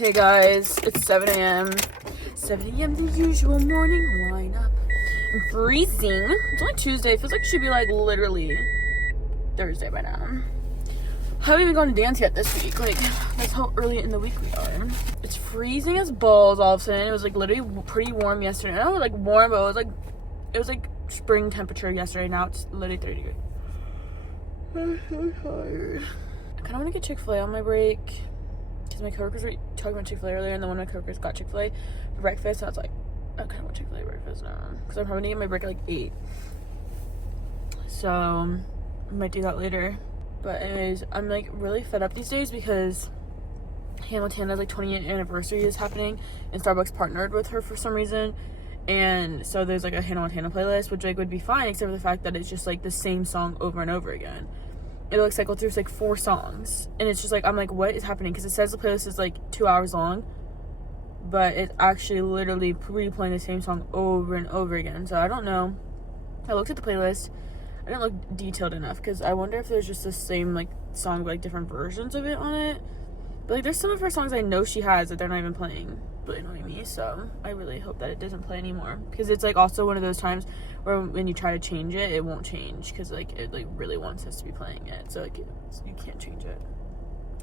Hey guys, it's 7 a.m. 7 a.m. the usual morning lineup. I'm freezing. It's only Tuesday. It feels like it should be like literally Thursday by now. I haven't even gone to dance yet this week. Like, that's how early in the week we are. It's freezing as balls all of a sudden. It was like literally pretty warm yesterday. I don't know, like warm, but it was like spring temperature yesterday. Now it's literally 30 degrees. I'm so tired. I kind of want to get Chick-fil-A on my break. Because my coworkers were talking about Chick-fil-A earlier, and then one of my coworkers got Chick-fil-A for breakfast. And I was like, I kind of want Chick-fil-A breakfast now. Because I'm probably going to get my break at like 8. So, I might do that later. But anyways, I'm like really fed up these days because Hannah Montana's like 20th anniversary is happening, and Starbucks partnered with her for some reason. And so there's like a Hannah Montana playlist, which like would be fine except for the fact that it's just like the same song over and over again. It'll like cycle through like 4 songs, and it's just like, I'm like, what is happening? Because it says the playlist is like 2 hours long, but it's actually literally replaying the same song over and over again. So I don't know. I looked at the playlist. I didn't look detailed enough because I wonder if there's just the same like song but like different versions of it on it. But like there's some of her songs I know she has that they're not even playing, really annoying me. So I really hope that it doesn't play anymore, because it's like also one of those times where when you try to change it, it won't change because like it like really wants us to be playing it, so like you can't change it.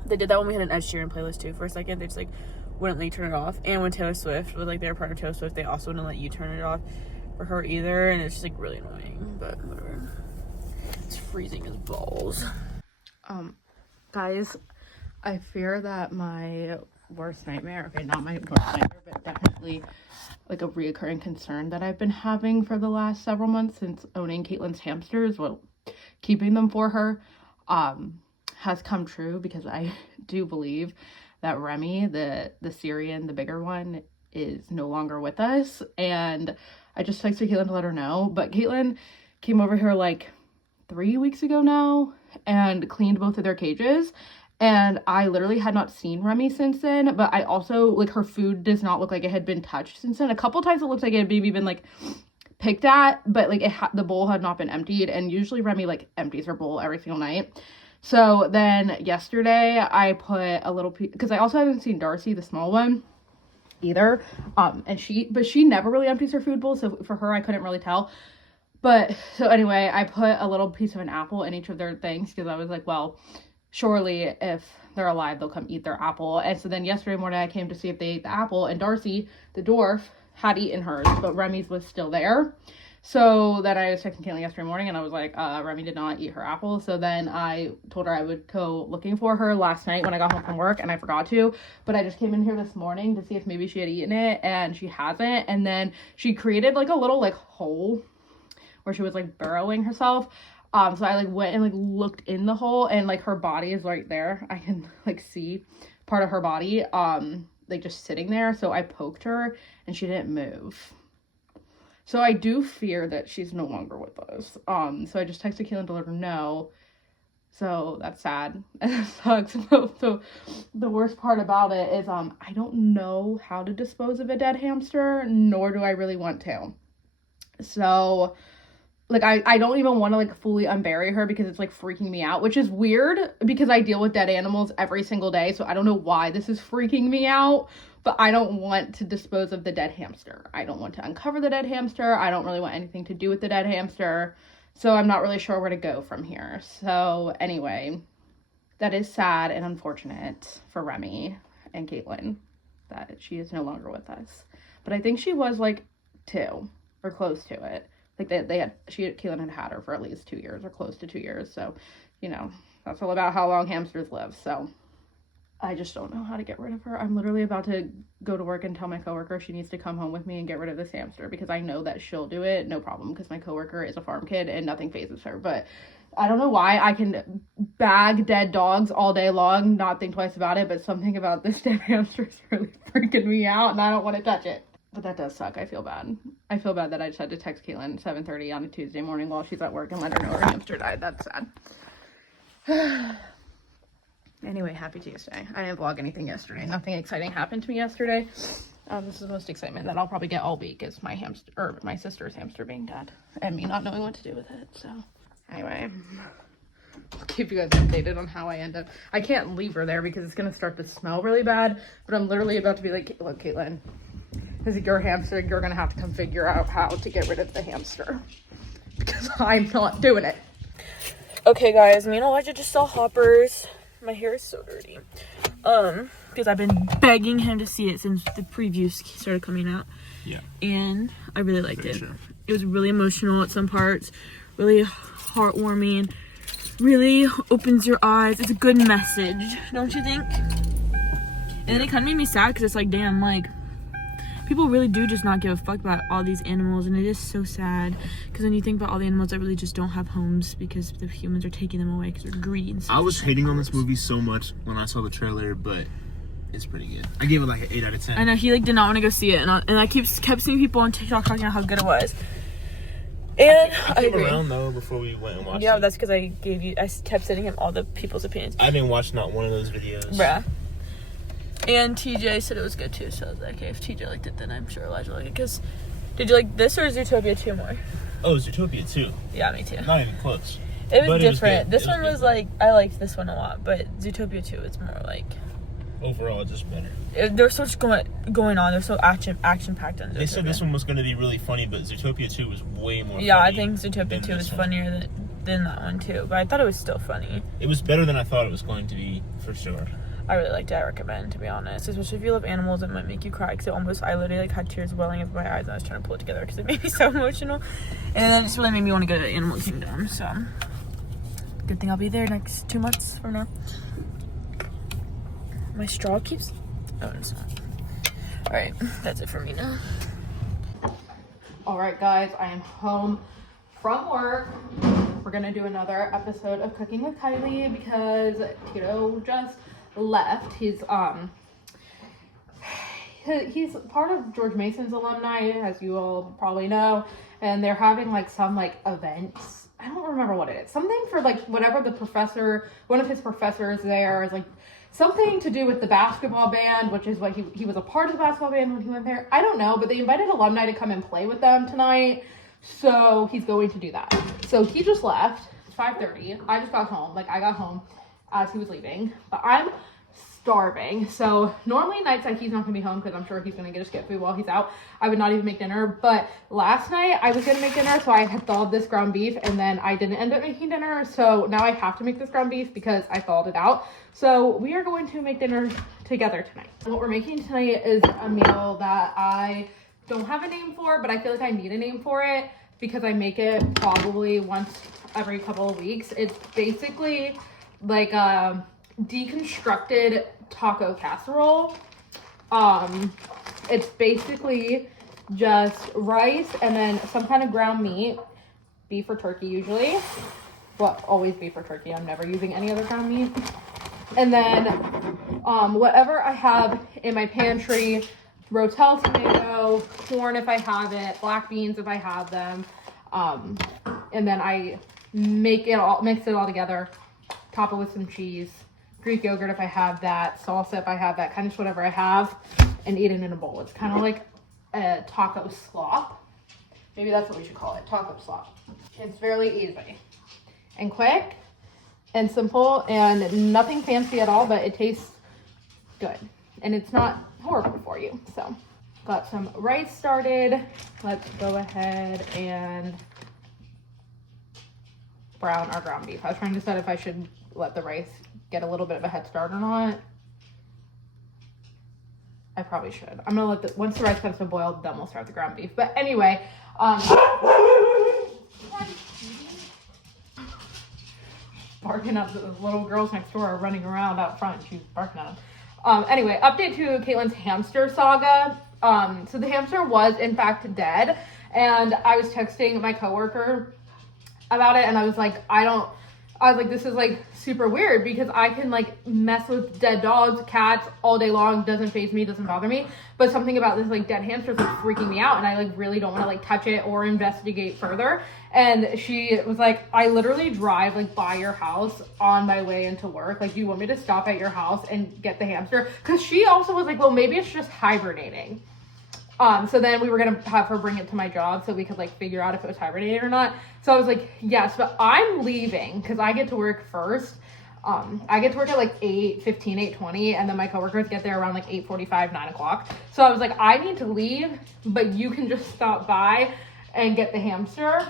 They did that when we had an Ed Sheeran playlist too. For a second, they just like wouldn't let you turn it off, and when Taylor Swift was like, they were part of Taylor Swift, they also wouldn't let you turn it off for her either, and it's just like really annoying. But whatever. It's freezing as balls. Guys, I fear that my worst nightmare, okay, not my worst nightmare, but definitely like a reoccurring concern that I've been having for the last several months since owning Katelyn's hamsters, well, keeping them for her, has come true, because I do believe that Remy, the Syrian, the bigger one, is no longer with us. And I just texted Katelyn to let her know, but Katelyn came over here like 3 weeks ago now and cleaned both of their cages, and I literally had not seen Remy since then. But I also, like, her food does not look like it had been touched since then. A couple times it looks like it had maybe been like picked at, but like the bowl had not been emptied, and usually Remy like empties her bowl every single night. So then yesterday I put a little piece, because I also haven't seen Darcy, the small one, either, and she never really empties her food bowl, so for her I couldn't really tell. But so anyway, I put a little piece of an apple in each of their things, because I was like, well, surely if they're alive, they'll come eat their apple. And so then yesterday morning, I came to see if they ate the apple, and Darcy, the dwarf, had eaten hers, but Remy's was still there. So then I was texting Katelyn yesterday morning, and I was like, Remy did not eat her apple. So then I told her I would go looking for her last night when I got home from work, and I forgot to. But I just came in here this morning to see if maybe she had eaten it, and she hasn't. And then she created like a little like hole where she was like burrowing herself. So I like went and like looked in the hole, and like her body is right there. I can like see part of her body like just sitting there. So I poked her and she didn't move. So I do fear that she's no longer with us. So I just texted Katelyn to let her know. So that's sad. And it sucks. So the worst part about it is I don't know how to dispose of a dead hamster, nor do I really want to. So like, I don't even want to, like, fully unbury her because it's, like, freaking me out, which is weird because I deal with dead animals every single day, so I don't know why this is freaking me out, but I don't want to dispose of the dead hamster. I don't want to uncover the dead hamster. I don't really want anything to do with the dead hamster, so I'm not really sure where to go from here. So, anyway, that is sad and unfortunate for Remy and Katelyn that she is no longer with us. But I think she was, like, 2 or close to it. Like Katelyn had her for at least 2 years or close to 2 years. So, you know, that's all about how long hamsters live. So I just don't know how to get rid of her. I'm literally about to go to work and tell my coworker she needs to come home with me and get rid of this hamster, because I know that she'll do it. No problem. Because my coworker is a farm kid and nothing phases her. But I don't know why I can bag dead dogs all day long, not think twice about it. But something about this dead hamster is really freaking me out, and I don't want to touch it. But that does suck. I feel bad. I feel bad that I just had to text Katelyn at 7:30 on a Tuesday morning while she's at work and let her know her hamster died. That's sad. Anyway, happy Tuesday. I didn't vlog anything yesterday. Nothing exciting happened to me yesterday. This is the most excitement that I'll probably get all week, is my hamster, or my sister's hamster being dead, and me not knowing what to do with it. So anyway, keep you guys updated on how I end up. I can't leave her there because it's gonna start to smell really bad. But I'm literally about to be like, look, Katelyn, this is your hamster. You're gonna have to come figure out how to get rid of the hamster because I'm not doing it. Okay, guys, me and Elijah just saw Hoppers. My hair is so dirty. Because I've been begging him to see it since the previews started coming out. Yeah. And I really liked it. Sure. It was really emotional at some parts, really heartwarming, really opens your eyes. It's a good message, don't you think? And then it kind of made me sad because it's like, damn, like, people really do just not give a fuck about all these animals, and it is so sad because when you think about all the animals that really just don't have homes because the humans are taking them away because they're greedy and stuff. I was hating on this movie so much when I saw the trailer, but it's pretty good. I gave it like an 8 out of 10. I know, he like did not want to go see it, and I kept seeing people on TikTok talking about how good it was. And I came agree. around though before we went and watched it. Yeah, that's because I kept sending him all the people's opinions. I didn't watch not one of those videos. Bruh. And TJ said it was good too, so I was like, okay, if TJ liked it, then I'm sure Elijah liked it. Because, did you like this or Zootopia 2 more? Oh, Zootopia 2. Yeah, me too. Not even close. It was But different. It This was one was good. like, I liked this one a lot, but Zootopia 2 is more like, Overall, just better. there's so much going on. There's so action packed on Zootopia. They said this one was going to be really funny, but Zootopia 2 was way more Yeah, I funny think Zootopia than 2 was this one. funnier than that one too, but I thought it was still funny. It was better than I thought it was going to be, for sure. I really liked it. I recommend, to be honest, especially if you love animals. It might make you cry because I literally like had tears welling up my eyes and I was trying to pull it together because it made me so emotional, and then it just really made me want to go to Animal Kingdom. So good thing I'll be there next 2 months from now. My straw keeps. Oh, it's not. All right, that's it for me now. All right, guys, I am home from work. We're gonna do another episode of Cooking with Kylie because Tito just left. He's part of George Mason's alumni, as you all probably know, and they're having like some like events. I don't remember what it is. Something for like whatever one of his professors there is like something to do with the basketball band, which is what he was a part of the basketball band when he went there. I don't know, but they invited alumni to come and play with them tonight. So he's going to do that. So he just left. It's 5:30. I just got home. Like I got home as he was leaving, but I'm starving. So normally nights like he's not gonna be home because I'm sure he's gonna get us get food while he's out. I would not even make dinner, but last night I was gonna make dinner, so I had thawed this ground beef and then I didn't end up making dinner. So now I have to make this ground beef because I thawed it out. So we are going to make dinner together tonight. What we're making tonight is a meal that I don't have a name for, but I feel like I need a name for it because I make it probably once every couple of weeks. It's basically like a deconstructed taco casserole. It's basically just rice and then some kind of ground meat, beef or turkey usually. Well, always beef or turkey. I'm never using any other ground meat. And then whatever I have in my pantry, Rotel tomato, corn if I have it, black beans if I have them, and then I mix it all together, top it with some cheese, Greek yogurt if I have that, salsa if I have that, kind of just whatever I have, and eat it in a bowl. It's kind of like a taco slop. Maybe that's what we should call it, taco slop. It's fairly easy and quick and simple and nothing fancy at all, but it tastes good and it's not horrible for you. So got some rice started. Let's go ahead and brown our ground beef. I was trying to decide if I should let the rice get a little bit of a head start or not. I probably should. I'm gonna let once the rice comes to a boil, then we'll start the ground beef. But anyway, barking at the little girls next door are running around out front. She's barking at them. Anyway, update to Katelyn's hamster saga. So the hamster was in fact dead, and I was texting my coworker about it, and I was like, this is like super weird because I can like mess with dead dogs, cats all day long, doesn't faze me, doesn't bother me, but something about this like dead hamster is like freaking me out, and I like really don't want to like touch it or investigate further. And she was like, I literally drive like by your house on my way into work, like do you want me to stop at your house and get the hamster? Because she also was like, well, maybe it's just hibernating. So then we were gonna have her bring it to my job so we could like figure out if it was hibernated or not. So I was like, yes, but I'm leaving because I get to work first. I get to work at like 8:15, 8:20, and then my coworkers get there around like 8:45, 9 o'clock. So I was like, I need to leave, but you can just stop by and get the hamster,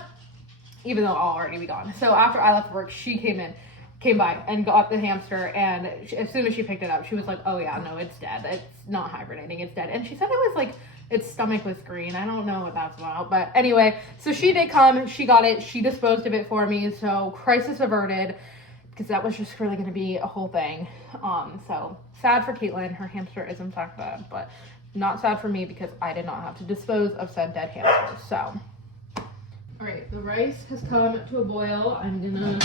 even though I'll already be gone. So after I left work, she came by and got the hamster, and as soon as she picked it up, she was like, oh yeah, no, it's dead. It's not hibernating, it's dead. And she said it was like, its stomach was green. I don't know what that's about, but anyway, so she did come, she got it, she disposed of it for me, so crisis averted, because that was just really going to be a whole thing. So sad for Katelyn, her hamster is in fact dead, but not sad for me because I did not have to dispose of said dead hamster. So, all right, the rice has come to a boil. I'm gonna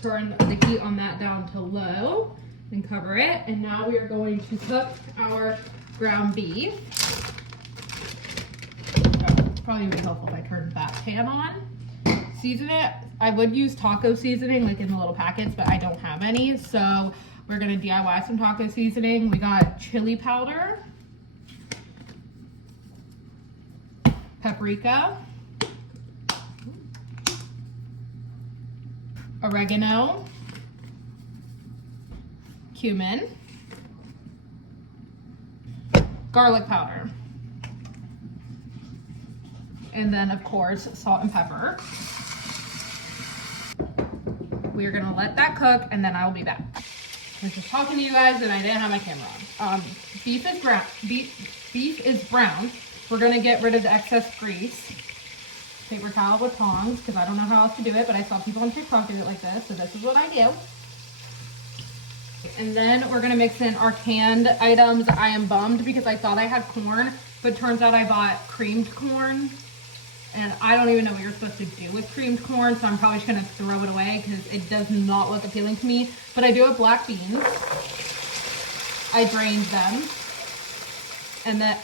turn the heat on that down to low and cover it. And now we are going to cook our ground beef. Probably would be helpful if I turned that pan on. Season it. I would use taco seasoning like in the little packets, but I don't have any. So we're gonna DIY some taco seasoning. We got chili powder, paprika, oregano, cumin, garlic powder, and then of course salt and pepper. We are gonna let that cook, and then I will be back. I was just talking to you guys and I didn't have my camera on. Beef is brown. Beef is brown. We're gonna get rid of the excess grease. Paper towel with tongs, because I don't know how else to do it, but I saw people on TikTok do it like this, so this is what I do. And then we're gonna mix in our canned items. I am bummed because I thought I had corn, but turns out I bought creamed corn. And I don't even know what you're supposed to do with creamed corn, so I'm probably just gonna throw it away because it does not look appealing to me. But I do have black beans. I drained them. And then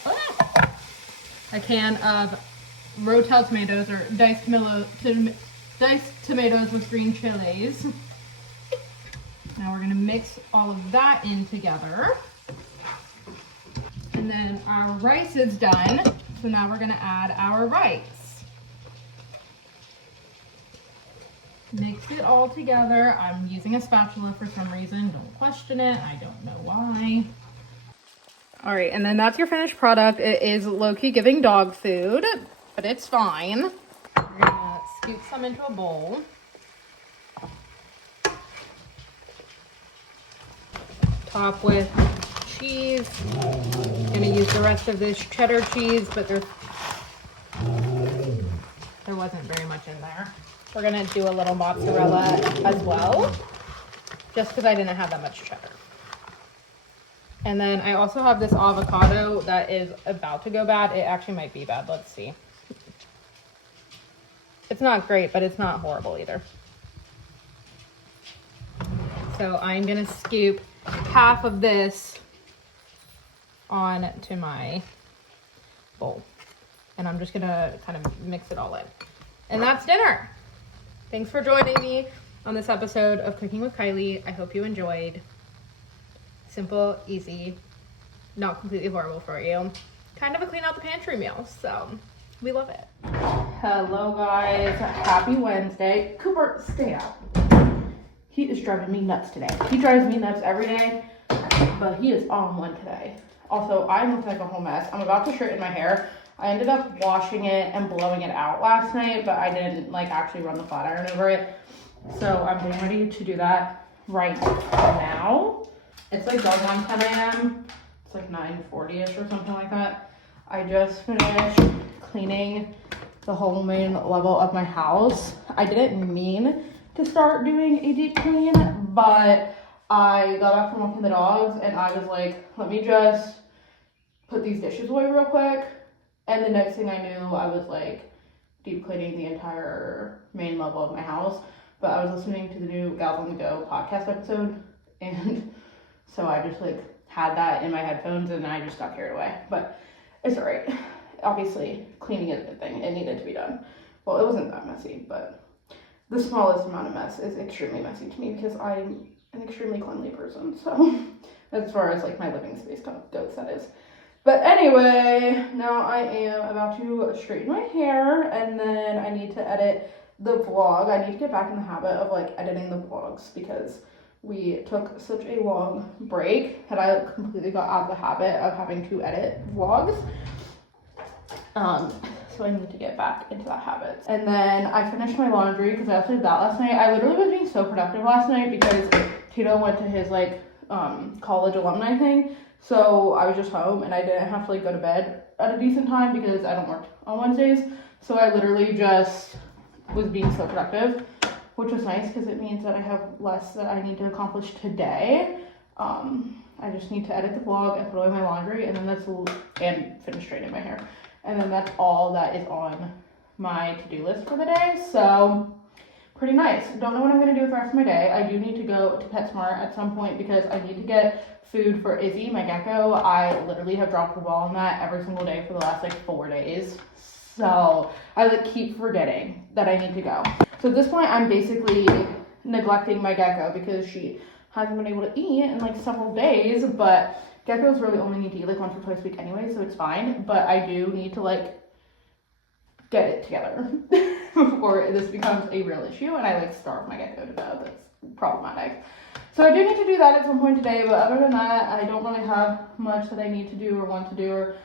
a can of Rotel tomatoes, or diced tomatoes with green chilies. Now we're gonna mix all of that in together. And then our rice is done. So now we're gonna add our rice. Mix it all together. I'm using a spatula for some reason. Don't question it. I don't know why. All right, and then that's your finished product. It is low-key giving dog food, but it's fine. We're gonna scoop some into a bowl. Top with cheese. Gonna use the rest of this cheddar cheese, but there wasn't very much in there. We're gonna do a little mozzarella as well, just because I didn't have that much cheddar. And then I also have this avocado that is about to go bad. It actually might be bad. Let's see. It's not great, but it's not horrible either. So I'm gonna scoop half of this onto my bowl. And I'm just gonna kind of mix it all in. And that's dinner. Thanks for joining me on this episode of Cooking with Kylie. I hope you enjoyed. Simple, easy, not completely horrible for you. Kind of a clean out the pantry meal, so we love it. Hello guys, happy Wednesday. Cooper, stay out. He is driving me nuts today. He drives me nuts every day, but he is on one today. Also, I look like a whole mess. I'm about to straighten my hair. I ended up washing it and blowing it out last night, but I didn't like actually run the flat iron over it. So I'm getting ready to do that right now. It's like going on 10 a.m. It's like 9:40ish or something like that. I just finished cleaning the whole main level of my house. I didn't mean to start doing a deep clean, but I got back from walking the dogs and I was like, let me just put these dishes away real quick. And the next thing I knew, I was like deep cleaning the entire main level of my house. But I was listening to the new Gals on the Go podcast episode, and so I just like had that in my headphones and I just got carried away. But it's all right. Obviously, cleaning is a good thing. It needed to be done. Well, it wasn't that messy, but the smallest amount of mess is extremely messy to me because I'm an extremely cleanly person. So as far as like my living space goes, that is. But anyway, now I am about to straighten my hair, and then I need to edit the vlog. I need to get back in the habit of like editing the vlogs because we took such a long break that I completely got out of the habit of having to edit vlogs. So I need to get back into that habit. And then I finished my laundry because I also did that last night. I literally was being so productive last night because Tito went to his like college alumni thing. So I was just home and I didn't have to like go to bed at a decent time because I don't work on Wednesdays. So I literally just was being so productive, which was nice because it means that I have less that I need to accomplish today. I just need to edit the vlog and put away my laundry, and then and finish straightening my hair. And then that's all that is on my to-do list for the day. So pretty nice. Don't know what I'm going to do with the rest of my day. I do need to go to PetSmart at some point because I need to get food for Izzy, my gecko. I literally have dropped the ball on that every single day for the last like 4 days. So I like keep forgetting that I need to go. So at this point, I'm basically neglecting my gecko because she hasn't been able to eat in like several days, but geckos really only need to eat like once or twice a week anyway, so it's fine. But I do need to like get it together before this becomes a real issue and I like starve my gecko to death. That's problematic. So I do need to do that at some point today, but other than that, I don't really have much that I need to do or want to do or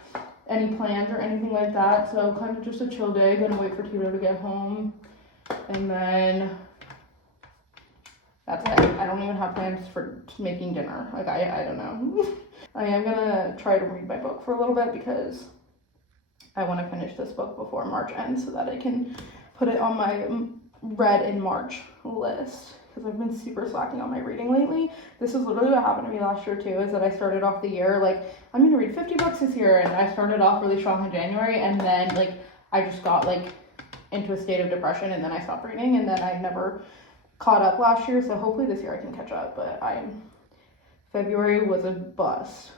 any plans or anything like that. So kind of just a chill day. Gonna wait for Tito to get home, and then that's it. I don't even have plans for making dinner. Like I don't know. I am gonna try to read my book for a little bit because I want to finish this book before March ends so that I can put it on my read in March list. Because I've been super slacking on my reading lately. This is literally what happened to me last year too, is that I started off the year like, I'm gonna read 50 books this year, and I started off really strong in January, and then like I just got like into a state of depression, and then I stopped reading, and then I never caught up last year, so hopefully this year I can catch up. But February was a bust,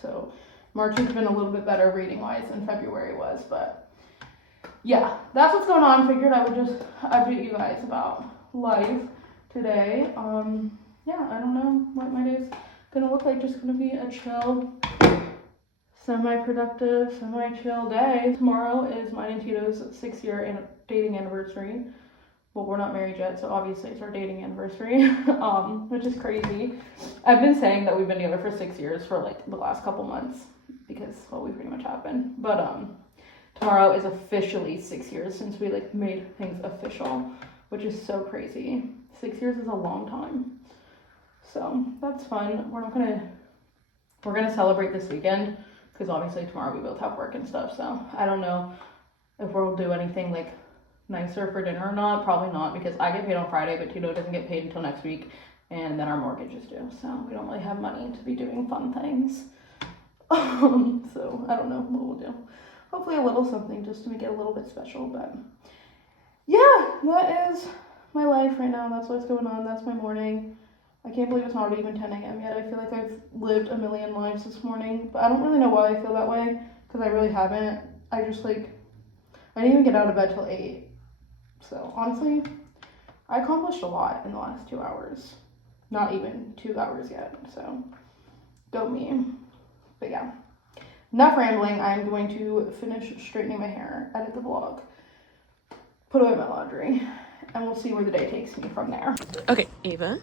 so March has been a little bit better reading wise than February was. But yeah, that's what's going on. Figured I would just update you guys about life today. Yeah, I don't know what my day's gonna look like. Just gonna be a chill, semi-productive, semi-chill day. Tomorrow is mine and Tito's 6-year dating anniversary. Well, we're not married yet, so obviously it's our dating anniversary, which is crazy. I've been saying that we've been together for 6 years for like the last couple months because, well, we pretty much have been. But tomorrow is officially 6 years since we like made things official, which is so crazy. 6 years is a long time. So that's fun. We're gonna celebrate this weekend because obviously tomorrow we both have work and stuff. So I don't know if we'll do anything like nicer for dinner or not. Probably not, because I get paid on Friday, but Tito doesn't get paid until next week, and then our mortgage is due, so we don't really have money to be doing fun things. So I don't know what we'll do. Hopefully a little something just to make it a little bit special. But yeah, that is my life right now. That's what's going on. That's my morning. I can't believe it's not even 10 a.m. yet. I feel like I've lived a million lives this morning, but I don't really know why I feel that way, because I really haven't. I just like, I didn't even get out of bed till 8. So honestly, I accomplished a lot in the last 2 hours. Not even 2 hours yet, so go me. But yeah, enough rambling. I'm going to finish straightening my hair, edit the vlog, put away my laundry, and we'll see where the day takes me from there. Okay, Eva.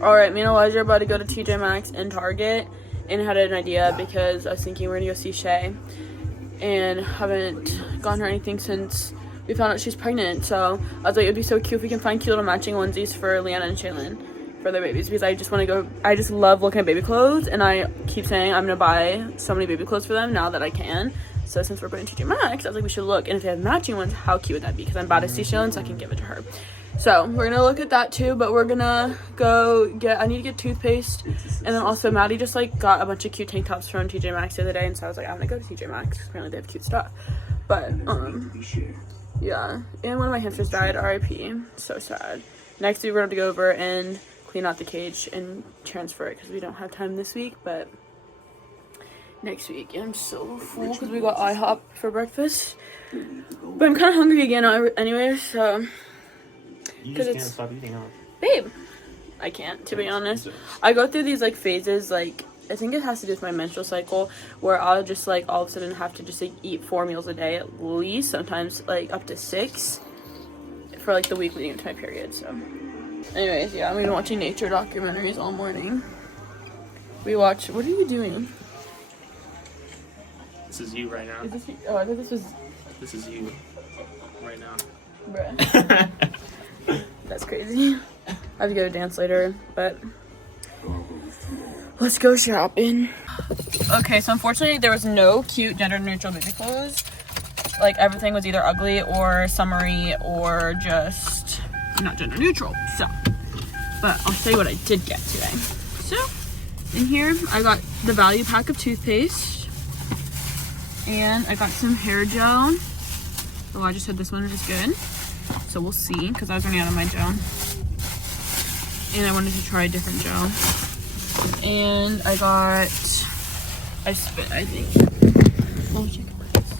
Alright, me and Elijah are about to go to TJ Maxx and Target, and had an idea because I was thinking we're gonna go see Shay, and haven't gotten her anything since we found out she's pregnant. So I was like, it'd be so cute if we can find cute little matching onesies for Leanna and Shaylin for their babies, because I just want to go. I just love looking at baby clothes, and I keep saying I'm gonna buy so many baby clothes for them now that I can. So since we're going to TJ Maxx, I was like, we should look, and if they have matching ones, how cute would that be? Because I'm about to see Shaylin, so I can give it to her. So we're gonna look at that too, but we're gonna go get, I need to get toothpaste, and then also Maddie just like got a bunch of cute tank tops from TJ Maxx the other day, and so I was like, I'm gonna go to TJ Maxx, apparently they have cute stuff. But yeah, and one of my hamsters died, RIP, so sad. Next week we're gonna have to go over and clean out the cage and transfer it, because we don't have time this week, but next week. And I'm so full because we got IHOP for breakfast, but I'm kind of hungry again anyway, so you just can't stop eating, huh? Babe, I can't, to be honest. I go through these like phases, like I think it has to do with my menstrual cycle, where I'll just like all of a sudden have to just like eat 4 meals a day at least, sometimes like up to 6 for like the week leading into my period. So anyways, yeah, I've been watching nature documentaries all morning. We watch, what are you doing? This is you right now. Is this you? Oh, I thought this was This is you right now. bruh. That's crazy. I have to go to dance later, but let's go shopping. Okay, so unfortunately there was no cute gender neutral baby clothes. Like everything was either ugly or summery or just not gender neutral. So, but I'll show you what I did get today. So, in here I got the value pack of toothpaste, and I got some hair gel. Oh, I just said this one is good, so we'll see, because I was running out of my gel. And I wanted to try a different gel. And I spit, I think. Oh, chicken breasts.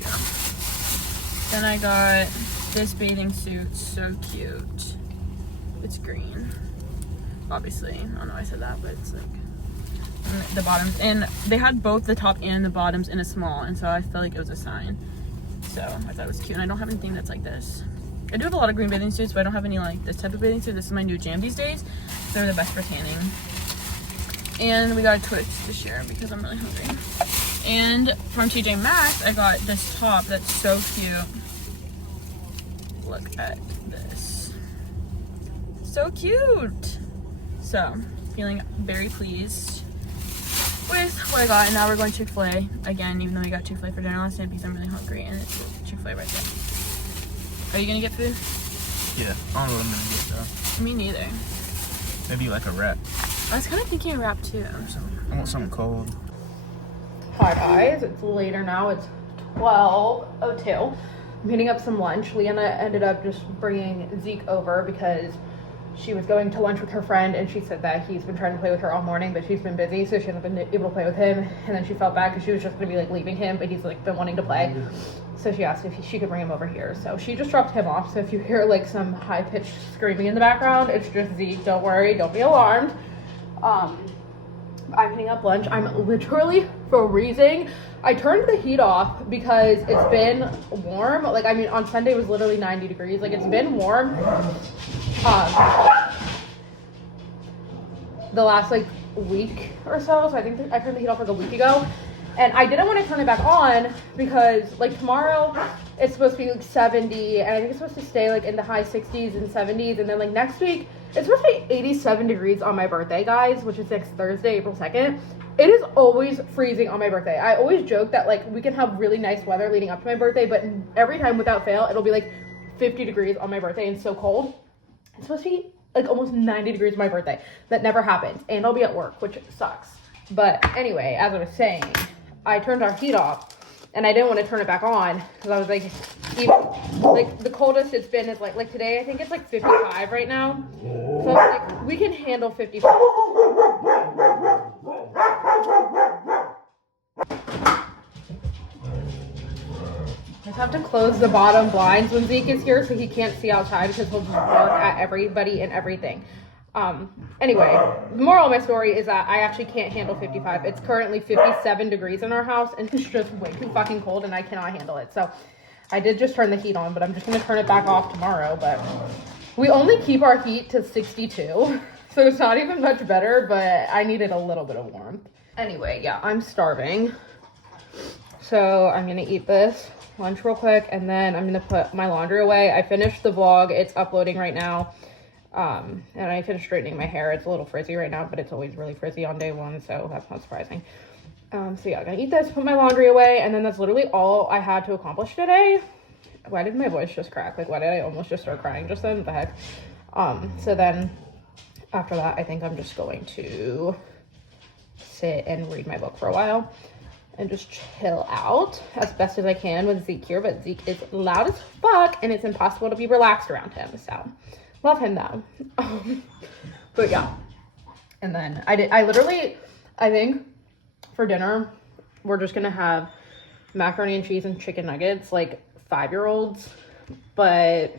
Yeah. Then I got this bathing suit, so cute. It's green. Obviously, I don't know why I said that, but it's like the bottoms. And they had both the top and the bottoms in a small, and so I felt like it was a sign. So I thought it was cute, and I don't have anything that's like this. I do have a lot of green bathing suits, but I don't have any like this type of bathing suit. This is my new jam these days. They're the best for tanning. And we got a Twix to share because I'm really hungry. And from TJ Maxx, I got this top that's so cute. Look at this. So cute. So, feeling very pleased with what I got. And now we're going to Chick-fil-A again, even though we got Chick-fil-A for dinner last night because I'm really hungry, and it's Chick-fil-A right there. Are you gonna get food? Yeah, I don't know what I'm gonna get though. Me neither. Maybe like a wrap. I was kind of thinking a wrap too. I want something cold. Hi guys, it's later now. It's 12:02. I'm hitting up some lunch. Leanna ended up just bringing Zeke over because she was going to lunch with her friend, and she said that he's been trying to play with her all morning, but she's been busy, so she hasn't been able to play with him. And then she felt bad because she was just gonna be like leaving him, but he's like been wanting to play. So she asked if she could bring him over here. So she just dropped him off. So if you hear like some high-pitched screaming in the background, it's just Zeke. Don't worry, don't be alarmed. I'm hitting up lunch. I'm literally freezing. I turned the heat off because it's been warm. Like, I mean, on Sunday it was literally 90 degrees. Like, it's been warm. The last like week or so. So I think I turned the heat off like a week ago. And I didn't want to turn it back on because like tomorrow it's supposed to be like 70, and I think it's supposed to stay like in the high 60s and 70s. And then like next week it's supposed to be 87 degrees on my birthday, guys, which is next Thursday, April 2nd. It is always freezing on my birthday. I always joke that like we can have really nice weather leading up to my birthday, but every time without fail it'll be like 50 degrees on my birthday and so cold. It's supposed to be like almost 90 degrees on my birthday. That never happens, and I'll be at work, which sucks. But anyway, as I was saying, I turned our heat off, and I didn't want to turn it back on because I was like, even like the coldest it's been is like today I think it's like 55 right now. So I was like, we can handle 55. I just have to close the bottom blinds when Zeke is here so he can't see outside because he'll just bark at everybody and everything. Anyway, the moral of my story is that I actually can't handle 55. It's currently 57 degrees in our house, and it's just way too fucking cold, and I cannot handle it. So I did just turn the heat on, but I'm just going to turn it back off tomorrow. But we only keep our heat to 62, so it's not even much better, but I needed a little bit of warmth. Anyway, yeah, I'm starving. So I'm going to eat this lunch real quick, and then I'm going to put my laundry away. I finished the vlog. It's uploading right now. And I finished straightening my hair. It's a little frizzy right now, but it's always really frizzy on day one, so that's not surprising. So yeah, I'm gonna eat this, put my laundry away, and then that's literally all I had to accomplish today. Why did my voice just crack? Like, why did I almost just start crying just then? What the heck? So then after that, I think I'm just going to sit and read my book for a while and just chill out as best as I can with Zeke here, but Zeke is loud as fuck, and it's impossible to be relaxed around him, so love him though. But yeah, and then I think for dinner we're just gonna have macaroni and cheese and chicken nuggets like 5-year-olds, but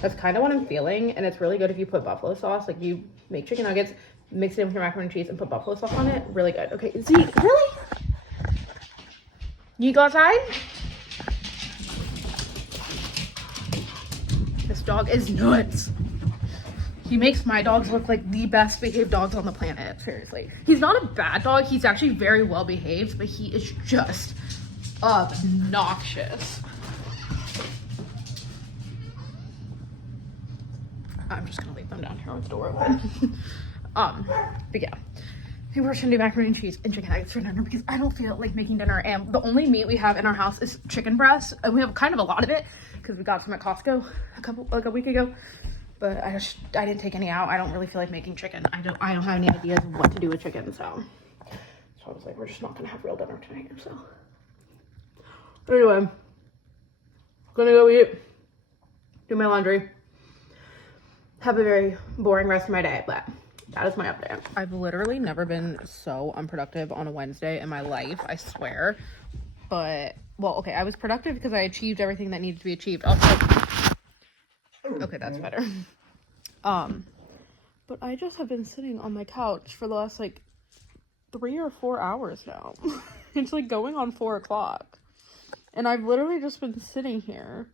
That's kind of what I'm feeling, and it's really good if you put buffalo sauce. Like, you make chicken nuggets, mix it in with your macaroni and cheese, and put buffalo sauce on it. Really good. Okay, Zeke, really? You go outside? This dog is nuts. He makes my dogs look like the best behaved dogs on the planet, seriously. He's not a bad dog. He's actually very well behaved, but he is just obnoxious. I'm just gonna leave them down here with the door open. But yeah. I think we're just gonna do macaroni and cheese and chicken nuggets for dinner because I don't feel like making dinner, and the only meat we have in our house is chicken breast, and we have kind of a lot of it because we got some at Costco a week ago. But I didn't take any out. I don't really feel like making chicken. I don't have any ideas of what to do with chicken, so I was like, we're just not gonna have real dinner tonight. So anyway, gonna go eat, do my laundry, have a very boring rest of my day, but that is my update. I've literally never been so unproductive on a Wednesday in my life, I swear. But, well, okay, I was productive because I achieved everything that needed to be achieved. Also, okay, that's better. But I just have been sitting on my couch for the last, like, 3 or 4 hours now. It's, like, going on 4 o'clock. And I've literally just been sitting here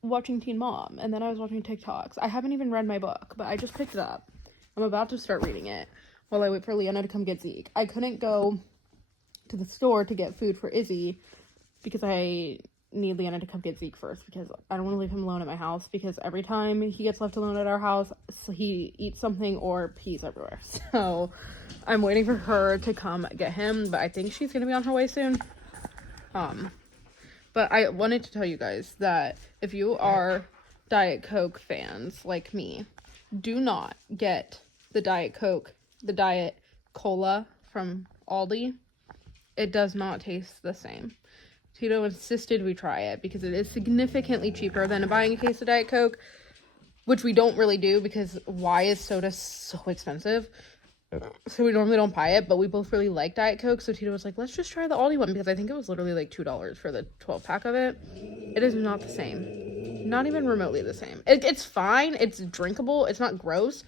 watching Teen Mom, and then I was watching TikToks. I haven't even read my book, but I just picked it up. I'm about to start reading it while I wait for Leanna to come get Zeke. I couldn't go to the store to get food for Izzy because I need Leanna to come get Zeke first because I don't want to leave him alone at my house because every time he gets left alone at our house, he eats something or pees everywhere. So I'm waiting for her to come get him, but I think she's going to be on her way soon. But I wanted to tell you guys that if you are Diet Coke fans like me, do not get the Diet Coke, the Diet Cola from Aldi. It does not taste the same. Tito insisted we try it because it is significantly cheaper than buying a case of Diet Coke, which we don't really do because why is soda so expensive? So we normally don't buy it, but we both really like Diet Coke. So Tito was like, let's just try the Aldi one because I think it was literally like $2 for the 12 pack of it. It is not the same. Not even remotely the same. It's fine. It's drinkable. It's not gross,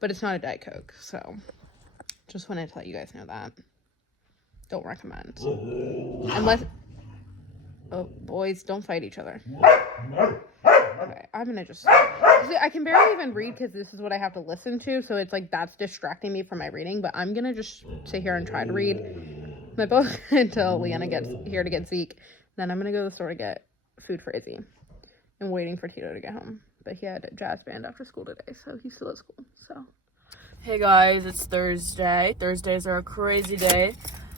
but it's not a Diet Coke. So just wanted to let you guys know that. Don't recommend. Unless, oh, boys, don't fight each other. Okay, I'm gonna just, see, I can barely even read because this is what I have to listen to, so it's like that's distracting me from my reading, but I'm gonna just sit here and try to read my book until Leanna gets here to get Zeke. Then I'm gonna go to the store to get food for Izzy. I'm waiting for Tito to get home, but he had jazz band after school today, so he's still at school, so. Hey guys, it's Thursday. Thursdays are a crazy day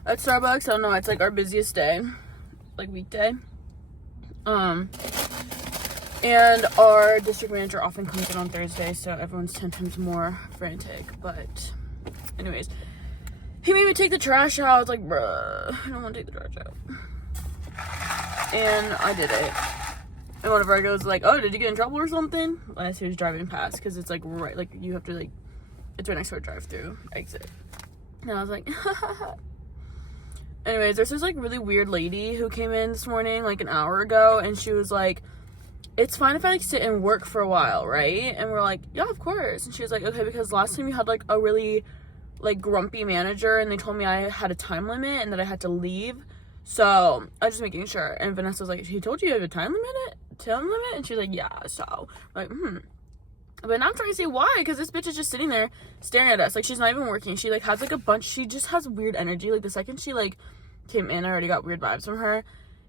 at Starbucks. I don't know, it's like our busiest day, like weekday. And our district manager often comes in on Thursday, so everyone's 10 times more frantic. But anyways, he made me take the trash out. I was like, bruh, I don't want to take the trash out. And I did it. And one of our girls was like, oh, did you get in trouble or something? As he was driving past, because it's like right, like you have to like, it's right next to our drive-through exit. And I was like, anyways, there's this like really weird lady who came in this morning, like an hour ago, and she was like, it's fine if I like sit and work for a while, right? And we're like, yeah, of course. And she was like, okay, because last time you had like a really like grumpy manager and they told me I had a time limit and that I had to leave. So I was just making sure. And Vanessa was like, he told you have a time limit? And she was like, yeah. So I'm like, But now I'm trying to see why, because this bitch is just sitting there staring at us. Like, she's not even working. She like has like a bunch, she just has weird energy. Like the second she like came in, I already got weird vibes from her.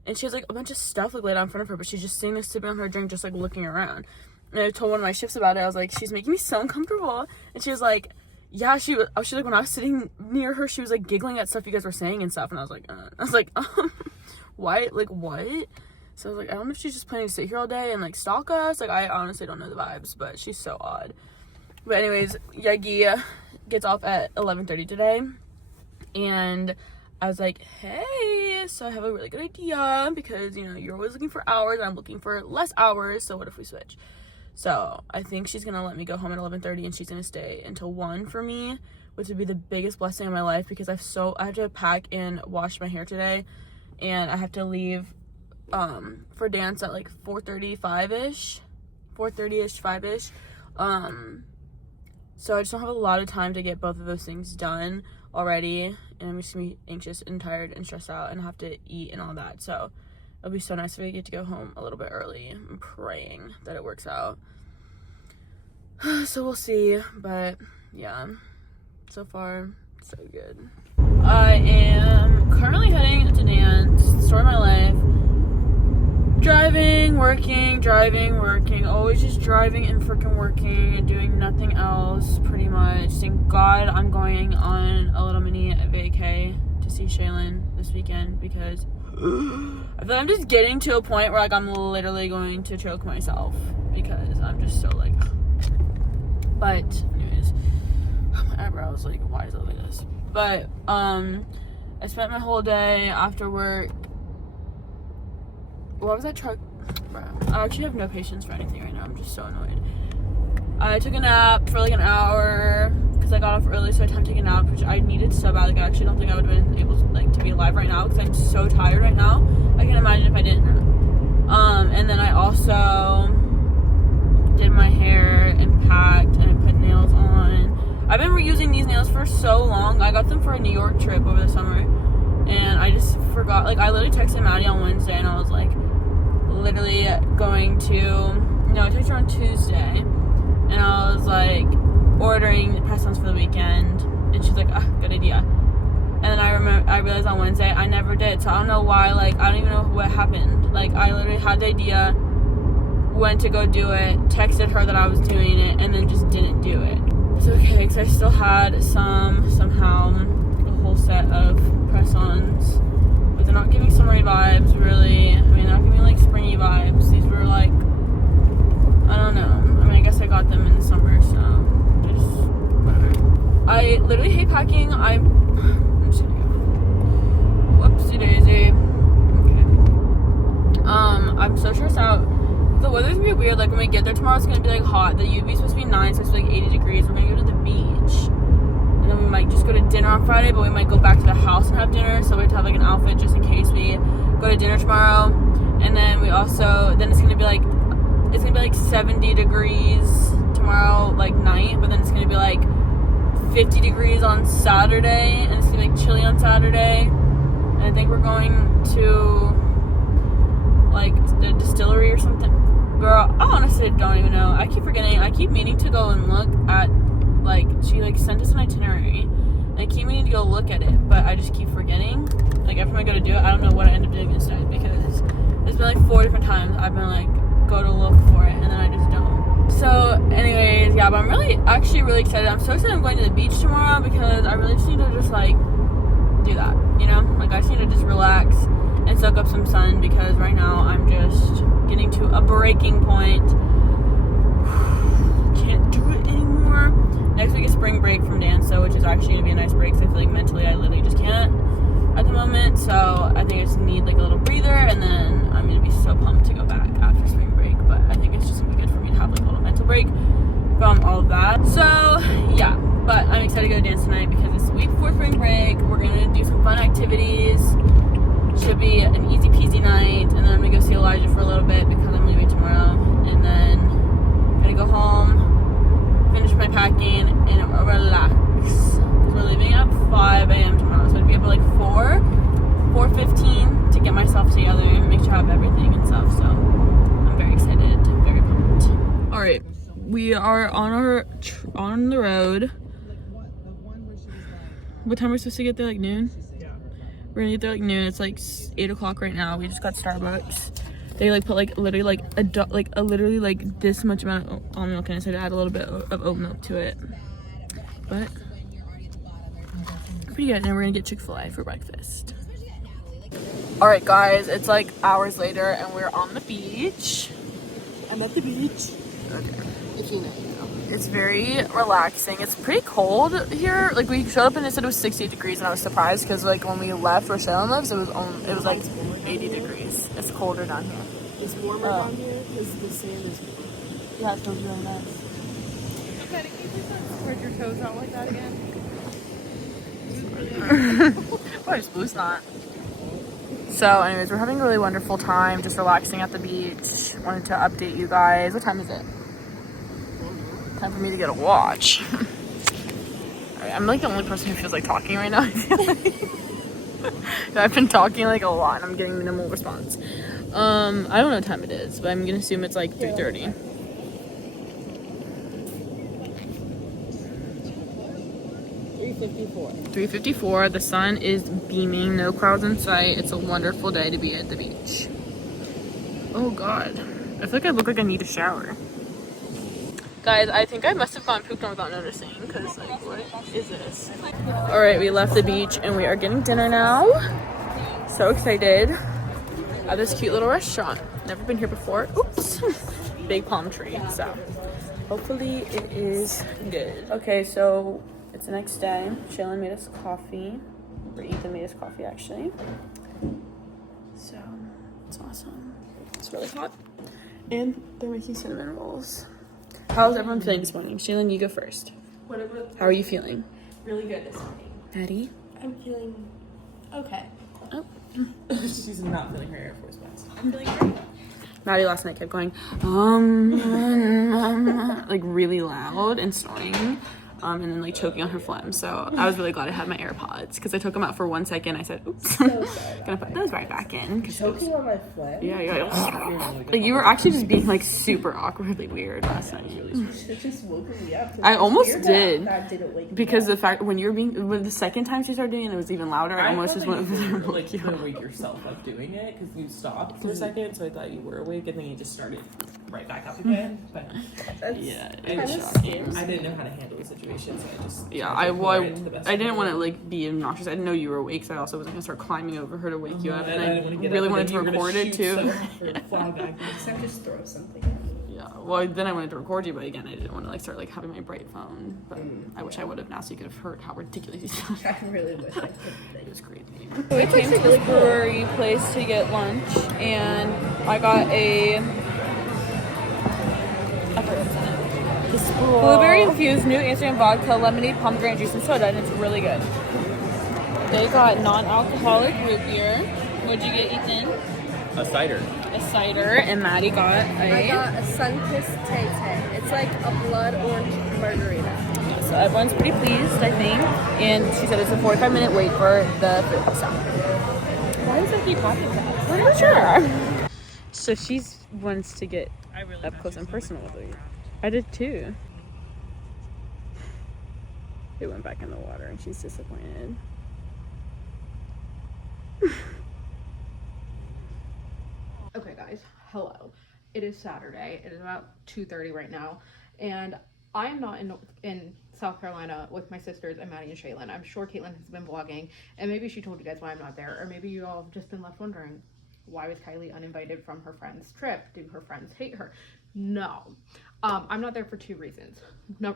And she has, like, a bunch of stuff, like, laid out in front of her. But she's just sitting there sipping on her drink, just, like, looking around. And I told one of my shifts about it. I was like, she's making me so uncomfortable. And she was like, yeah, she was like, when I was sitting near her, she was, like, giggling at stuff you guys were saying and stuff. And I was like, why? Like, what? So I was like, I don't know if she's just planning to sit here all day and, like, stalk us. Like, I honestly don't know the vibes. But she's so odd. But anyways, Yagi gets off at 11:30 today. And I was like, hey, so I have a really good idea because, you know, you're always looking for hours and I'm looking for less hours, so what if we switch? So I think she's gonna let me go home at 11:30 and she's gonna stay until 1 for me, which would be the biggest blessing of my life because I have to pack and wash my hair today and I have to leave for dance at like 4:35ish 4:30ish, 5ish. So I just don't have a lot of time to get both of those things done already, and I'm just gonna be anxious and tired and stressed out and have to eat and all that. So it'll be so nice if I get to go home a little bit early. I'm praying that it works out. So we'll see, but yeah, so far so good. I am currently heading to dance, story of my life. Driving, working, always just driving and freaking working and doing nothing else pretty much. Thank God I'm going on a little mini vacay to see Katelyn this weekend because I feel like I'm just getting to a point where like I'm literally going to choke myself because I'm just so like, but anyways, my eyebrows like, why is it like this? But I spent my whole day after work. What was that truck? Bro, I actually have no patience for anything right now. I'm just so annoyed. I took a nap for like an hour because I got off early, so I had time to take a nap, which I needed so bad. Like, I actually don't think I would have been able to, like, to be alive right now because I'm so tired right now. I can imagine if I didn't. And then I also did my hair and packed and I put nails on. I've been reusing these nails for so long. I got them for a New York trip over the summer, and I just forgot. Like, I literally texted Maddie on Wednesday, and I was like, literally going to, no, I texted her on Tuesday, and I was like ordering press-ons for the weekend, and she's like, ah, good idea. And then I realized on Wednesday I never did, so I don't know why. Like, I don't even know what happened. Like, I literally had the idea, went to go do it, texted her that I was doing it, and then just didn't do it. It's okay, because I still had somehow a whole set of press-ons, but they're not giving summery vibes, really. I mean, they're not giving, like, springy vibes. These were, like, I don't know. I mean, I guess I got them in the summer, so just whatever. I literally hate packing. I'm just gonna go. Whoopsie daisy. Okay. I'm so stressed out. The weather's gonna be weird. Like, when we get there tomorrow, it's gonna be, like, hot. The UV's supposed to be 9, so it's, like, 80 degrees. We're gonna go to the beach. And then we might just go to dinner on Friday, but we might go back to the house and have dinner, so we have to have like an outfit just in case we go to dinner tomorrow. And then we also, then it's gonna be like 70 degrees tomorrow, like, night, but then it's gonna be like 50 degrees on Saturday, and it's gonna be like chilly on Saturday. And I think we're going to like the distillery or something. Girl, I honestly don't even know. I keep forgetting. I keep meaning to go and look at, like, she like sent us an itinerary, and I keep meaning to go look at it, but I just keep forgetting. Like, every time I go to do it, I don't know what I end up doing instead, because it's been like 4 different times I've been like, go to look for it, and then I just don't. So anyways, yeah, but I'm actually really excited. I'm so excited I'm going to the beach tomorrow, because I really just need to just like do that, you know? Like, I just need to just relax and soak up some sun, because right now I'm just getting to a breaking point. Can't do it anymore. Next week is spring break from dance, so which is actually gonna be a nice break, because I feel like mentally I literally just can't at the moment. So I think I just need like a little breather, and then I'm gonna be so pumped to go back after spring break. But I think it's just gonna be good for me to have like a little mental break from all of that. So yeah, but I'm excited to go to dance tonight, because it's the week before spring break. We're gonna do some fun activities. Should be an easy peasy night, and then I'm gonna go see Elijah for a little bit, because I'm leaving tomorrow, and then I'm gonna go home, finish my packing, and relax. We're leaving at 5 a.m. tomorrow, so I'd be up at like 4:15 to get myself together and make sure I have everything and stuff. So I'm very excited, very pumped. All right, we are on the road. What time are we supposed to get there? Like noon? We're gonna get there like noon. It's like 8 o'clock right now. We just got Starbucks. They like put like literally like literally like this much amount of almond milk in it, so I had to add a little bit of oat milk to it. But pretty good. And then we're gonna get Chick-fil-A for breakfast. All right, guys, it's like hours later, and we're on the beach. I'm at the beach. Okay. If you know, you know. It's very relaxing. It's pretty cold here. Like, we showed up and it said it was 68 degrees, and I was surprised, because like when we left where Sharon lives, it was like 80 degrees. It's colder down here. It's warmer down here because the sand is. Yeah, it feels really nice. Okay, can you please not spread your toes out like that again? Where's Blue's not? So anyways, we're having a really wonderful time, just relaxing at the beach. Wanted to update you guys. What time is it? Time for me to get a watch. Alright, I'm like the only person who feels like talking right now. I feel like. I've been talking like a lot and I'm getting minimal response. I don't know what time it is, but I'm gonna assume it's like 3:30. 3:54. The sun is beaming, no clouds in sight. It's a wonderful day to be at the beach. Oh god, I feel like I look like I need a shower. Guys, I think I must have gone pooped on without noticing, because like, what is this? Alright, we left the beach and we are getting dinner now. So excited. At this cute little restaurant. Never been here before. Oops. Big palm tree, so hopefully it is good. Okay, so it's the next day. Shaylin made us coffee. Or Ethan made us coffee, actually. So, it's awesome. It's really hot. And they're making cinnamon rolls. How's everyone feeling this morning? Shaylin, you go first. How are you feeling? Really good this morning. Maddie? I'm feeling okay. Oh. She's not feeling her Air Force Ones. I'm feeling great. Maddie last night kept going, like really loud and snoring. And then like choking on her phlegm. So I was really glad I had my AirPods because I took them out for 1 second. I said, "Oops, gonna put those right back in." Choking on my phlegm? Yeah. Like you were actually just being like super awkwardly weird last night. It just woke me up. I almost did That didn't wake me because up. the fact when the second time she started doing it, it was even louder. I almost just went over there and like woke you you up. wake yourself up doing it because you stopped for a second, so I thought you were awake, and then you just started right back up again. But that's It was kinda shocking. I didn't know how to handle the situation, so I just I didn't want to like be obnoxious. I didn't know you were awake, so I also wasn't gonna start climbing over her to wake you up, and I really wanted to record it too. Fly back. Except just throw something. Yeah, well then I wanted to record you, but again I didn't want to like start like having my bright phone. But I wish I would have now, so you could have heard how ridiculous you sounded. I really wish I could. It was crazy. So we came to this brewery place to get lunch, and I got a blueberry infused New Amsterdam vodka, lemonade, pomegranate juice, and soda, and it's really good. They got non-alcoholic root beer. What'd you get, Ethan? A cider. A cider, and Maddie got I got a sun-kissed Tay-Tay. It's like a blood orange margarita. So everyone's pretty pleased, I think. And she said it's a 45-minute wait for the food. So why does it keep happening? We're not sure. So she wants to get up close and personal with you. I did too. It went back in the water and she's disappointed. Okay, guys, hello. It is Saturday. It is about 2:30 right now, and I am not in South Carolina with my sisters and Maddie and Shaylin. I'm sure Katelyn has been vlogging, and maybe she told you guys why I'm not there, or maybe you all have just been left wondering, why was Kylie uninvited from her friend's trip? Do her friends hate her? No. I'm not there for 2 reasons.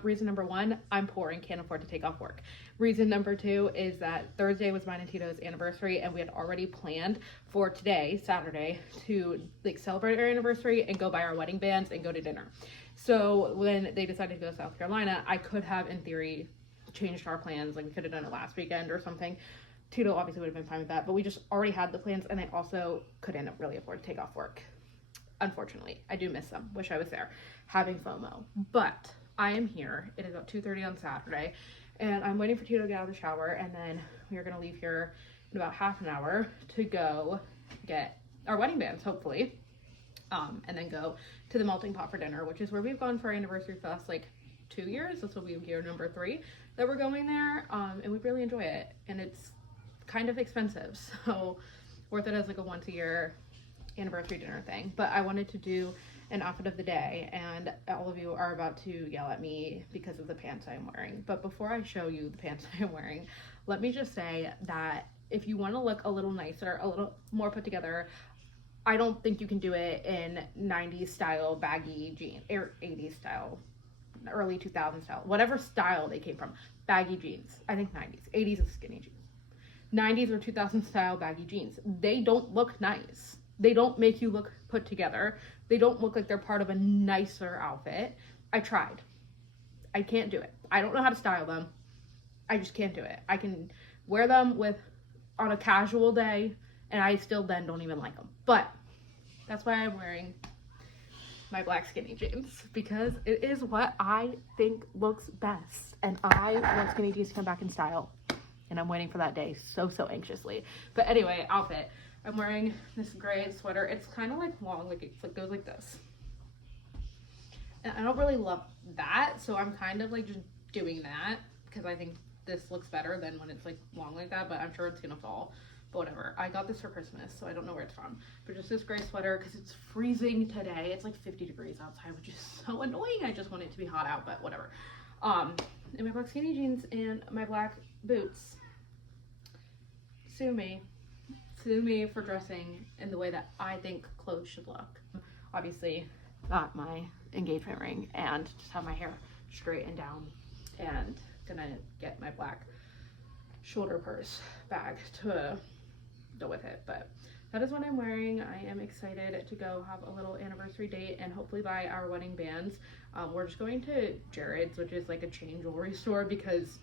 Reason number 1, I'm poor and can't afford to take off work. Reason number 2 is that Thursday was mine and Tito's anniversary, and we had already planned for today, Saturday, to like celebrate our anniversary and go buy our wedding bands and go to dinner. So when they decided to go to South Carolina, I could have, in theory, changed our plans. Like we could have done it last weekend or something. Tito obviously would have been fine with that, but we just already had the plans, and I also couldn't really afford to take off work. Unfortunately, I do miss them. Wish I was there, having FOMO. But I am here. It is about 2:30 on Saturday, and I'm waiting for Tito to get out of the shower, and then we are going to leave here in about half an hour to go get our wedding bands, hopefully, and then go to the Melting Pot for dinner, which is where we've gone for our anniversary for the last, 2 years. This will be year number 3 that we're going there, and we really enjoy it, and it's kind of expensive, so worth it as, a once-a-year anniversary dinner thing. But I wanted to do an outfit of the day, and all of you are about to yell at me because of the pants I'm wearing. But before I show you the pants I'm wearing, let me just say that if you want to look a little nicer, a little more put together, I don't think you can do it in 90s style baggy jeans, or 80s style, early 2000s style, whatever style they came from. Baggy jeans. I think 90s. 80s is skinny jeans. 90s or 2000s style baggy jeans. They don't look nice. They don't make you look put together. They don't look like they're part of a nicer outfit. I tried. I can't do it. I don't know how to style them. I just can't do it. I can wear them on a casual day And I still then don't even like them. But that's why I'm wearing my black skinny jeans, because it is what I think looks best. And I want skinny jeans to come back in style. And I'm waiting for that day so anxiously. But anyway, outfit. I'm wearing this gray sweater. It's kind of like long, like it goes like this. And I don't really love that, so I'm kind of like just doing that because I think this looks better than when it's like long like that, but I'm sure it's gonna fall. But whatever. I got this for Christmas, so I don't know where it's from. But just this gray sweater because it's freezing today. It's like 50 degrees outside, which is so annoying. I just want it to be hot out, but whatever. And my black skinny jeans and my black boots. Sue me for dressing in the way that I think clothes should look. Obviously, got my engagement ring and just have my hair straightened down, and gonna get my black shoulder purse bag to go with it. But that is what I'm wearing. I am excited to go have a little anniversary date and hopefully buy our wedding bands. We're just going to Jared's, which is like a chain jewelry store, because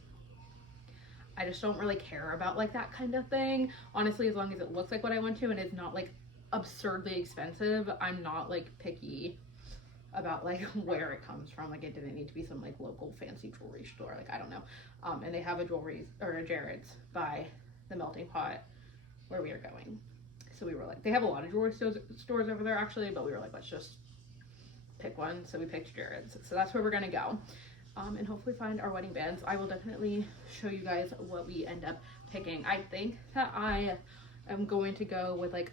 I just don't really care about like that kind of thing. Honestly, as long as it looks like what I want to and it's not like absurdly expensive, I'm not like picky about like where it comes from. Like it didn't need to be some like local fancy jewelry store. Like I don't know. And they have a jewelry or a Jared's by the melting pot where we are going. So we were like, they have a lot of jewelry stores over there actually, but we were like, let's just pick one. So we picked Jared's. So that's where we're gonna go. And hopefully find our wedding bands. I will definitely show you guys what we end up picking. I think that I am going to go with like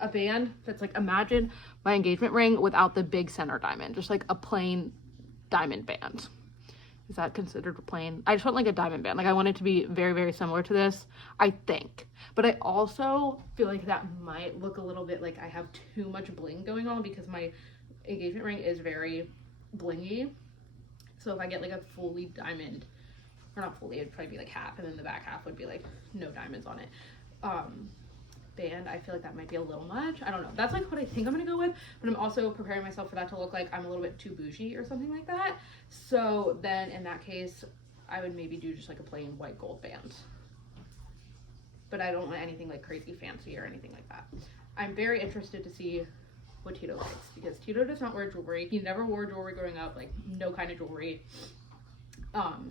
a band that's like, imagine my engagement ring without the big center diamond, just like a plain diamond band. Is that considered plain? I just want like a diamond band. Like I want it to be very similar to this, I think. But I also feel like that might look a little bit like I have too much bling going on, because my engagement ring is very blingy. So if I get like a fully diamond, or not fully, it'd probably be like half, and then the back half would be like no diamonds on it. Band, I feel like that might be a little much. I don't know. That's like what I think I'm gonna go with, but I'm also preparing myself for that to look like I'm a little bit too bougie or something like that. So then in that case, I would maybe do just like a plain white gold band. But I don't want anything like crazy fancy or anything like that. I'm very interested to see what Tito likes, because Tito does not wear jewelry. He never wore jewelry growing up, like no kind of jewelry.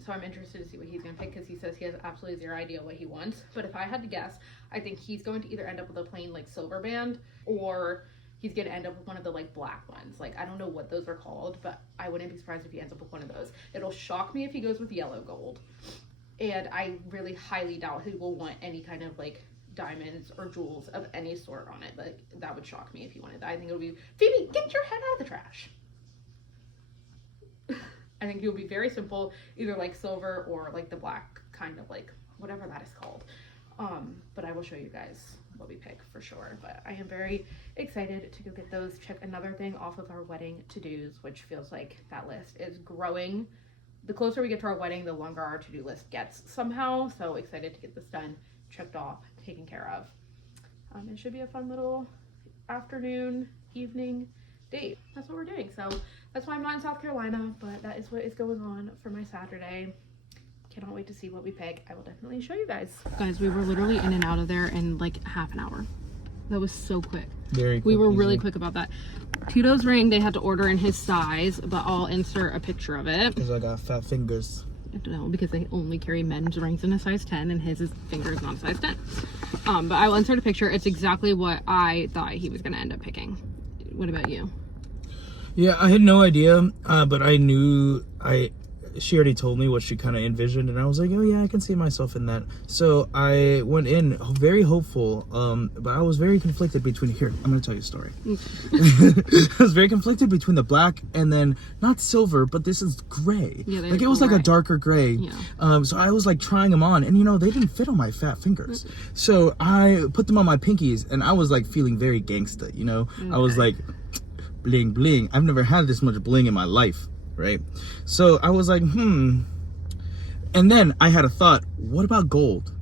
So I'm interested to see what he's gonna pick, because he says he has absolutely zero idea what he wants. But if I had to guess, I think he's going to either end up with a plain like silver band, or he's gonna end up with one of the like black ones. Like I don't know what those are called, but I wouldn't be surprised if he ends up with one of those. It'll shock me if he goes with yellow gold, and I really highly doubt he will want any kind of like diamonds or jewels of any sort on it. Like that would shock me if he wanted that. I think it would be, Phoebe, get your head out of the trash. I think it would be very simple, either like silver or like the black kind of like whatever that is called. But I will show you guys what we pick for sure. But I am very excited to go get those. Check another thing off of our wedding to-dos, which feels like that list is growing. The closer we get to our wedding, the longer our to-do list gets somehow. So excited to get this done, checked off, taken care of. It should be a fun little afternoon, evening date. That's what we're doing. So that's why I'm not in South Carolina, but that is what is going on for my Saturday. Cannot wait to see what we pick. I will definitely show you guys. Guys, we were literally in and out of there in like half an hour. That was so quick. Very quick. We were really quick about that. Tito's ring, they had to order in his size, but I'll insert a picture of it. Because I got fat fingers. I don't know, because they only carry men's rings in a size 10, and his finger is not a size 10. But I will insert a picture. It's exactly what I thought he was going to end up picking. What about you? Yeah, I had no idea, but I knew she already told me what she kind of envisioned, and I was like, oh yeah, I can see myself in that. So I went in very hopeful, but I was very conflicted between, here, I'm going to tell you a story. I was very conflicted between the black and then not silver, but this is gray. Yeah, like it was like a darker gray. Yeah. So I was like trying them on, and you know, they didn't fit on my fat fingers. So I put them on my pinkies, and I was like feeling very gangsta, you know? Okay. I was like, bling bling. I've never had this much bling in my life. Right? So I was like, and then I had a thought, what about gold?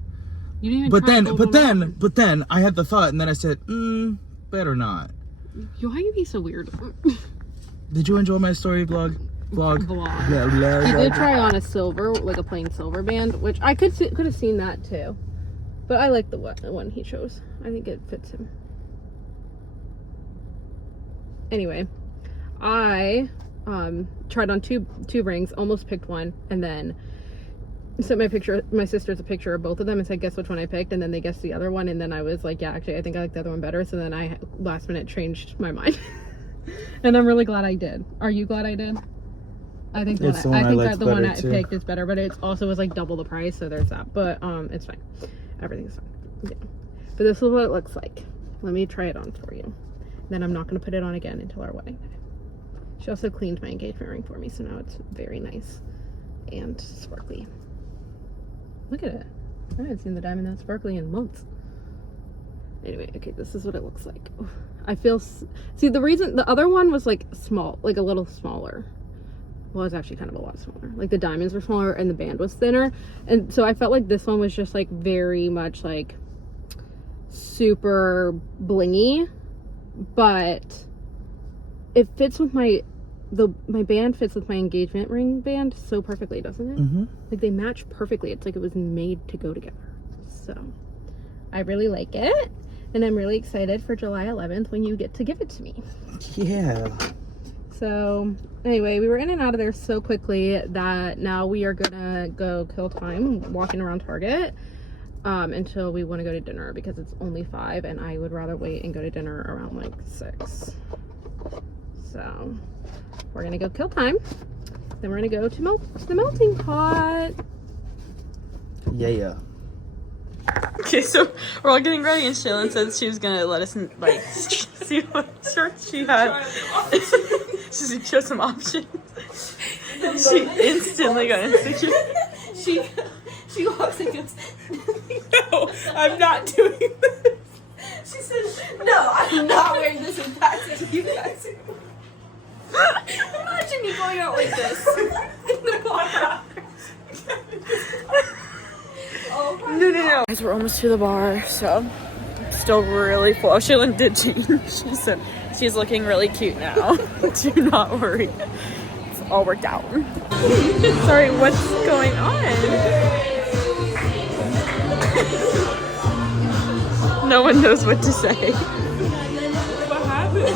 You didn't even but then I had the thought, and then I said, better not. Why you be so weird? Did you enjoy my story vlog? Yeah, he did try on a silver, like a plain silver band, which I could have seen that too. But I like the one he chose. I think it fits him. Anyway, I tried on two rings, almost picked one, and then sent my sister's a picture of both of them and said, guess which one I picked, and then they guessed the other one, and then I was like, yeah, actually I think I like the other one better. So then I last minute changed my mind. And I'm really glad I did. Are you glad I did? I think the one I picked is better, but it also was like double the price, so there's that. But it's fine. Everything's fine. Yeah. But this is what it looks like. Let me try it on for you. Then I'm not going to put it on again until our wedding day. She also cleaned my engagement ring for me, so now it's very nice and sparkly. Look at it. I haven't seen the diamond that sparkly in months. Anyway, okay, this is what it looks like. Oof. I feel... See, the other one was like small, like a little smaller. Well, it was actually kind of a lot smaller. Like the diamonds were smaller and the band was thinner. And so I felt like this one was just like very much like super blingy. But it fits with my band fits with my engagement ring band so perfectly, doesn't it? Mm-hmm. Like they match perfectly. It's like it was made to go together. So I really like it, and I'm really excited for July 11th when you get to give it to me. Yeah. So anyway, we were in and out of there so quickly that now we are gonna go kill time walking around Target until we want to go to dinner, because it's only 5 and I would rather wait and go to dinner around like 6. So we're gonna go kill time, then we're gonna go to the melting pot. Yeah. Okay, so we're all getting ready, and Shaylin said she was gonna let us like see what shorts she had. She showed some options. And she instantly got insecure. She walks and goes, No, I'm not doing this. she says, no, I'm not wearing this in practice. You guys. Imagine me going out like this in the bar. Oh my No. Guys, we're almost to the bar, so I'm still really full. Oh, Shaylin did change. She said she's looking really cute now. Do not worry. It's all worked out. Sorry, what's going on? No one knows what to say. What happened?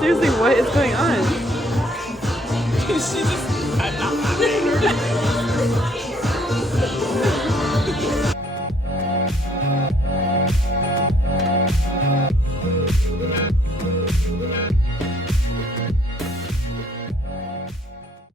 Seriously, what is going on? I'm not laughing.